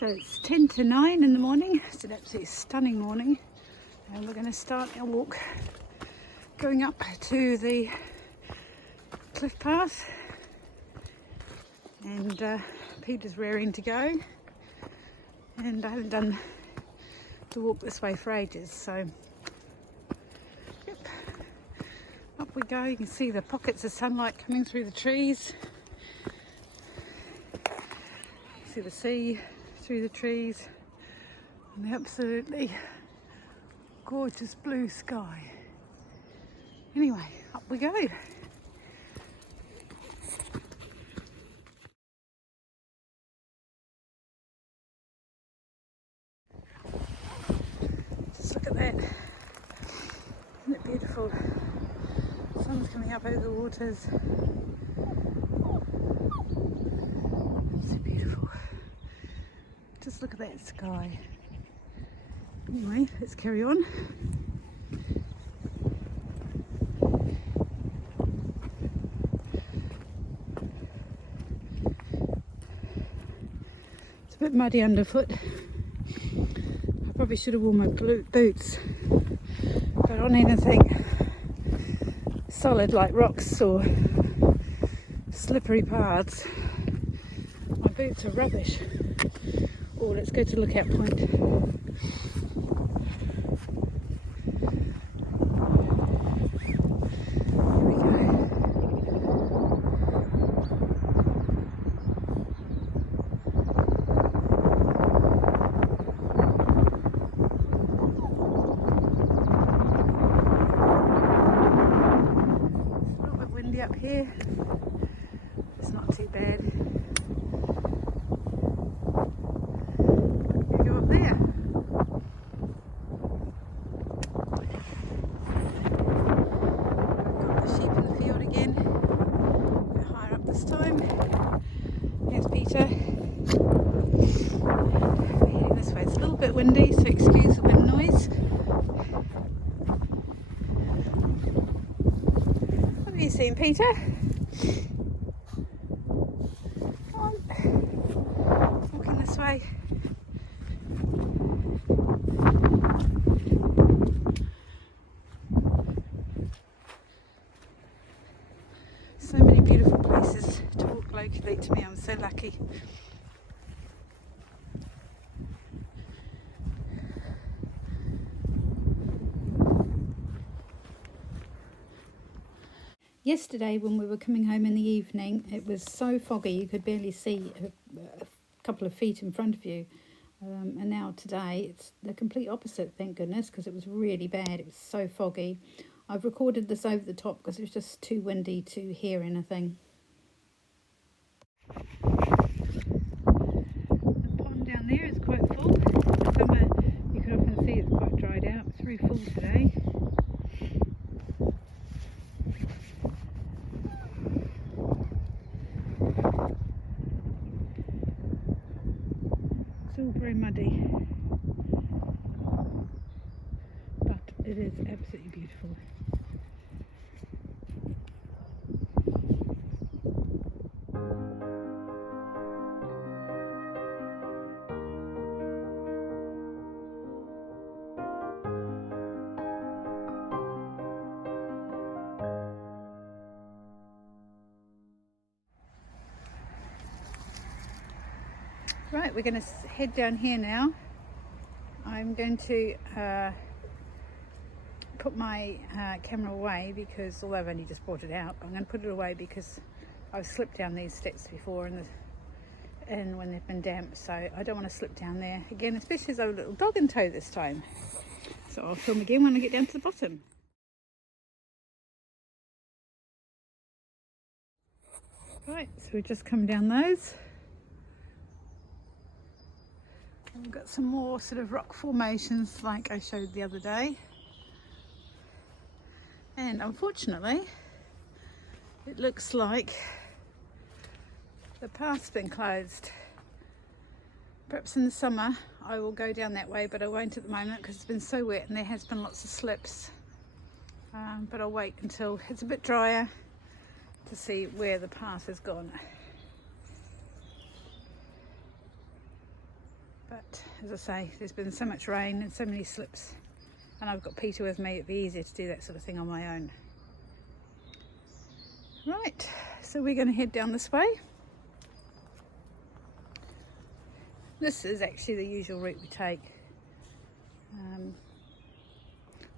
So it's 10 to 9 in the morning. It's an absolutely stunning morning, and we're going to start our walk going up to the cliff path, and Peter's raring to go, and I haven't done the walk this way for ages, so yep, up we go. You can see the pockets of sunlight coming through the trees, see the sea through the trees, and the absolutely gorgeous blue sky. Anyway, up we go. Just look at that. Isn't it beautiful? The sun's coming up over the waters. So beautiful. Just look at that sky. Anyway, let's carry on. It's a bit muddy underfoot. I probably should have worn my boots, but on anything solid like rocks or slippery paths, my boots are rubbish. Oh, let's go to Lookout Point. Here we go. It's a little bit windy up here. It's not too bad. There. Got the sheep in the field again. A bit higher up this time. There's Peter. We're heading this way. It's a little bit windy, so excuse the wind noise. What have you seen, Peter? Come on. Walking this way. So many beautiful places to walk locally. To me, I'm so lucky. Yesterday when we were coming home in the evening, it was so foggy you could barely see a couple of feet in front of you. And now today it's the complete opposite, thank goodness, because it was really bad. It was so foggy. I've recorded this over the top because it was just too windy to hear anything. The pond down there is quite full. In summer you can often see it's quite dried out. It's very full today. It's all very muddy, but it is absolutely beautiful. Right, we're going to head down here now. I'm going to put my camera away because, although I've only just brought it out, I'm going to put it away because I've slipped down these steps before and when they've been damp, so I don't want to slip down there again, especially as I have a little dog in tow this time. So I'll film again when I get down to the bottom. Right, so we've just come down those. And we've got some more sort of rock formations like I showed the other day. And unfortunately, it looks like the path's been closed. Perhaps in the summer I will go down that way, but I won't at the moment because it's been so wet and there has been lots of slips. But I'll wait until it's a bit drier to see where the path has gone. But as I say, there's been so much rain and so many slips, and I've got Peter with me, it'd be easier to do that sort of thing on my own. Right, so we're going to head down this way. This is actually the usual route we take,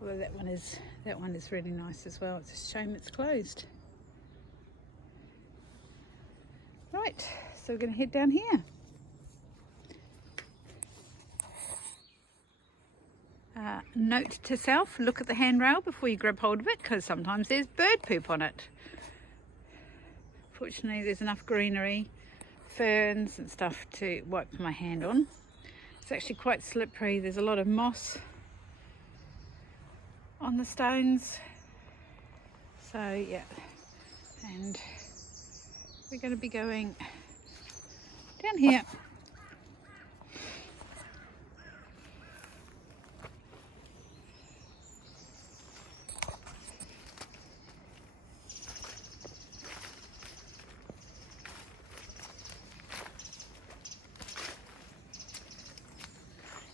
although that one is really nice as well. It's a shame it's closed. Right, so we're going to head down here. Note to self, look at the handrail before you grab hold of it, because sometimes there's bird poop on it. Fortunately, there's enough greenery, ferns and stuff to wipe my hand on. It's actually quite slippery. There's a lot of moss on the stones. So yeah, and we're going to be going down here.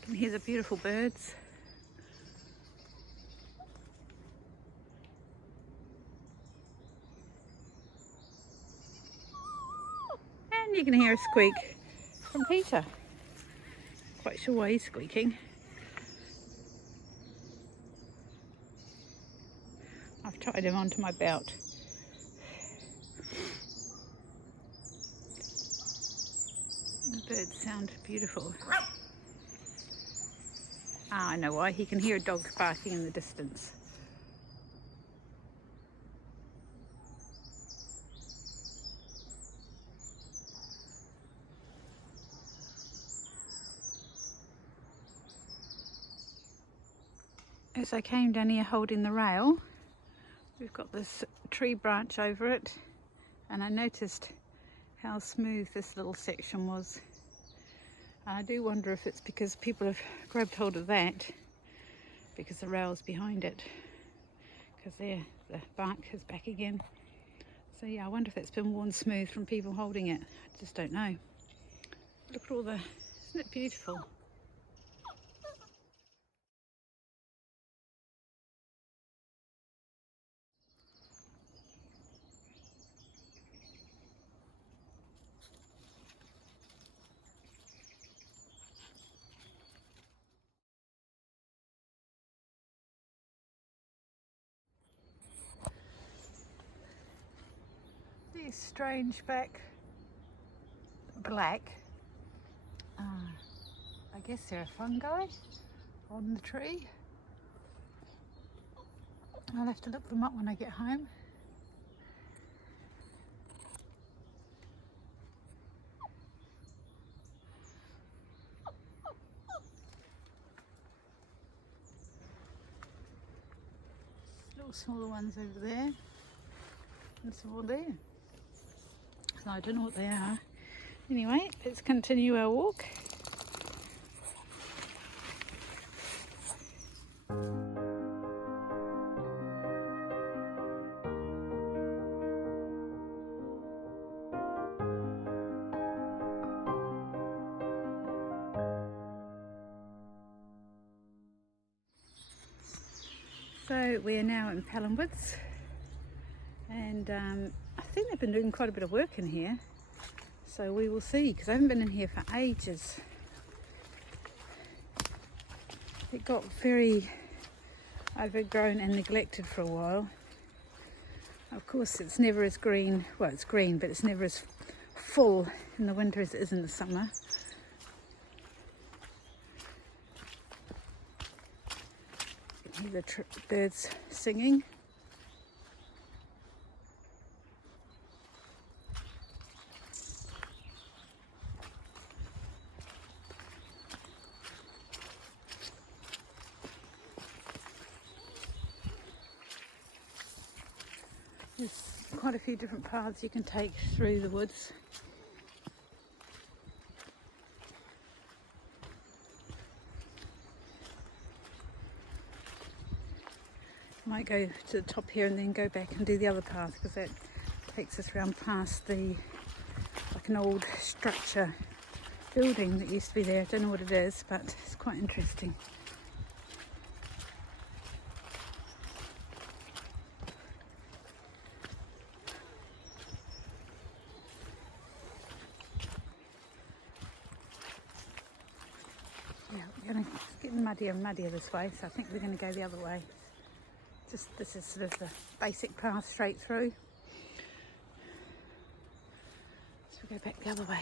You can hear the beautiful birds. And you can hear a squeak from Peter. Quite sure why he's squeaking. I've tied him onto my belt. The birds sound beautiful. Ah, I know why. He can hear a dog barking in the distance. As I came down here holding the rail, we've got this tree branch over it, and I noticed how smooth this little section was. And I do wonder if it's because people have grabbed hold of that, because the rail's behind it, because there the bark is back again. So yeah, I wonder if it's been worn smooth from people holding it. I just don't know. Look at all the, isn't it beautiful? These strange back black, I guess they're fungi on the tree. I'll have to look them up when I get home. Little smaller ones over there, and some more there. So I don't know what they are. Anyway, let's continue our walk. So we are now in Pelham Woods, and I think they've been doing quite a bit of work in here, so we will see, because I haven't been in here for ages. It got very overgrown and neglected for a while. Of course, it's never as green, well, it's green, but it's never as full in the winter as it is in the summer. You can hear the birds singing. There's quite a few different paths you can take through the woods. Might go to the top here and then go back and do the other path, because that takes us round past the, like an old structure building that used to be there. I don't know what it is, but it's quite interesting. Yeah, it's getting muddier and muddier this way, so I think we're going to go the other way. This is sort of the basic path straight through. So we'll go back the other way.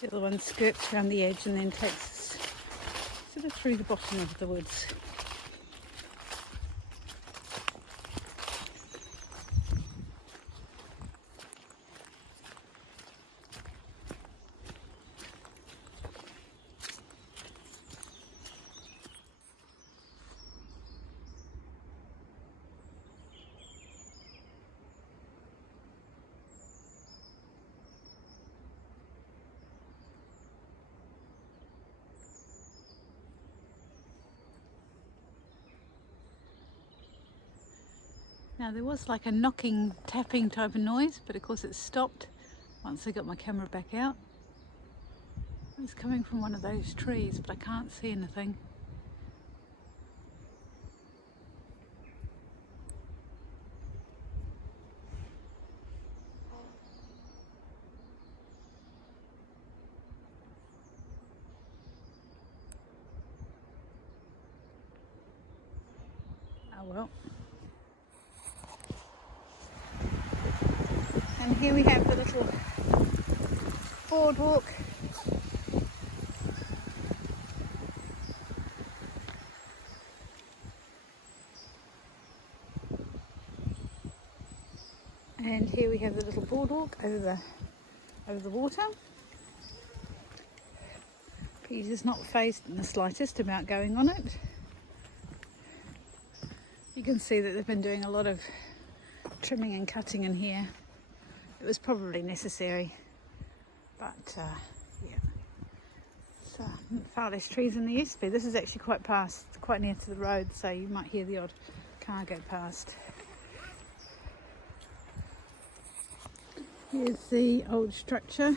The other one skirts around the edge and then takes us sort of through the bottom of the woods. Now there was like a knocking, tapping type of noise, but of course it stopped once I got my camera back out. It's coming from one of those trees, but I can't see anything. Oh well. And here we have the little boardwalk. And here we have the little boardwalk over the water. Peter's not phased in the slightest about going on it. You can see that they've been doing a lot of trimming and cutting in here. It was probably necessary, but yeah, it's far less trees than there used to be. This is actually quite near to the road, so you might hear the odd car go past. Here's the old structure.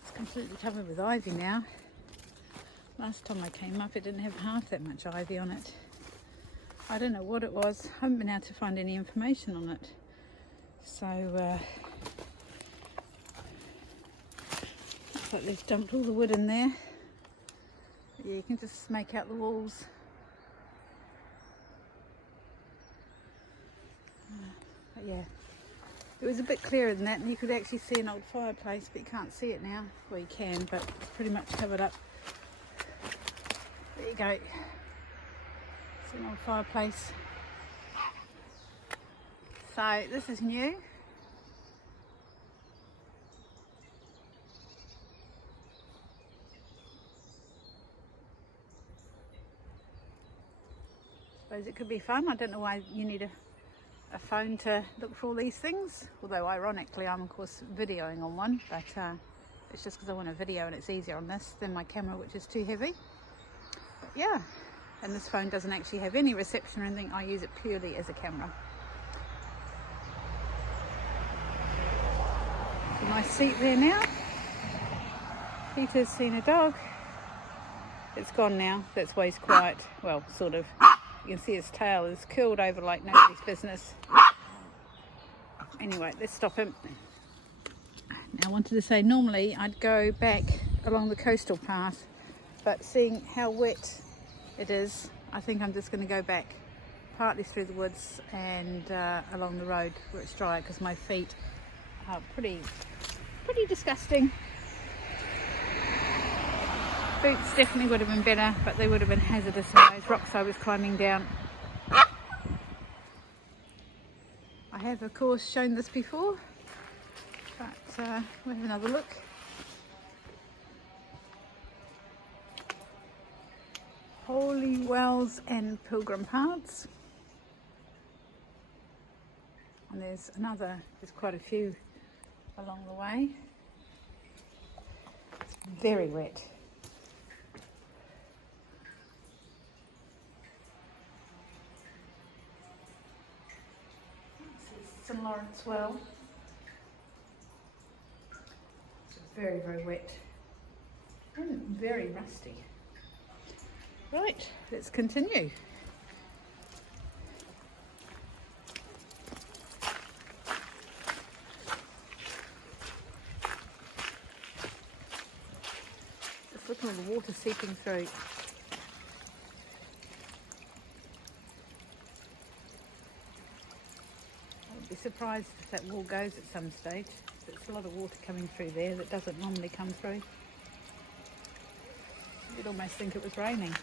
It's completely covered with ivy now. Last time I came up, it didn't have half that much ivy on it. I don't know what it was. I haven't been able to find any information on it. So, looks like they've dumped all the wood in there. But yeah, you can just make out the walls. But yeah, it was a bit clearer than that, and you could actually see an old fireplace, but you can't see it now. Well, you can, but it's pretty much covered up. There you go. It's an old fireplace. So this is new. Suppose it could be fun. I don't know why you need a phone to look for all these things. Although ironically, I'm of course videoing on one, but it's just because I want a video and it's easier on this than my camera, which is too heavy. But yeah, and this phone doesn't actually have any reception or anything. I use it purely as a camera. A nice seat there now. Peter's seen a dog. It's gone now. That's why he's quiet. Well, sort of. You can see his tail is curled over like nobody's business. Anyway, let's stop him. Now, I wanted to say normally I'd go back along the coastal path, but seeing how wet it is, I think I'm just going to go back partly through the woods and along the road where it's dry, because my feet are pretty disgusting. Boots definitely would have been better, but they would have been hazardous in those rocks I was climbing down. I have of course shown this before, but we'll have another look. Holy Wells and Pilgrim Paths. And there's quite a few along the way. It's very wet. St Lawrence Well. It's very, very wet and very rusty. Right, let's continue. Just look at all the water seeping through. I wouldn't be surprised if that wall goes at some stage. There's a lot of water coming through there that doesn't normally come through. You'd almost think it was raining.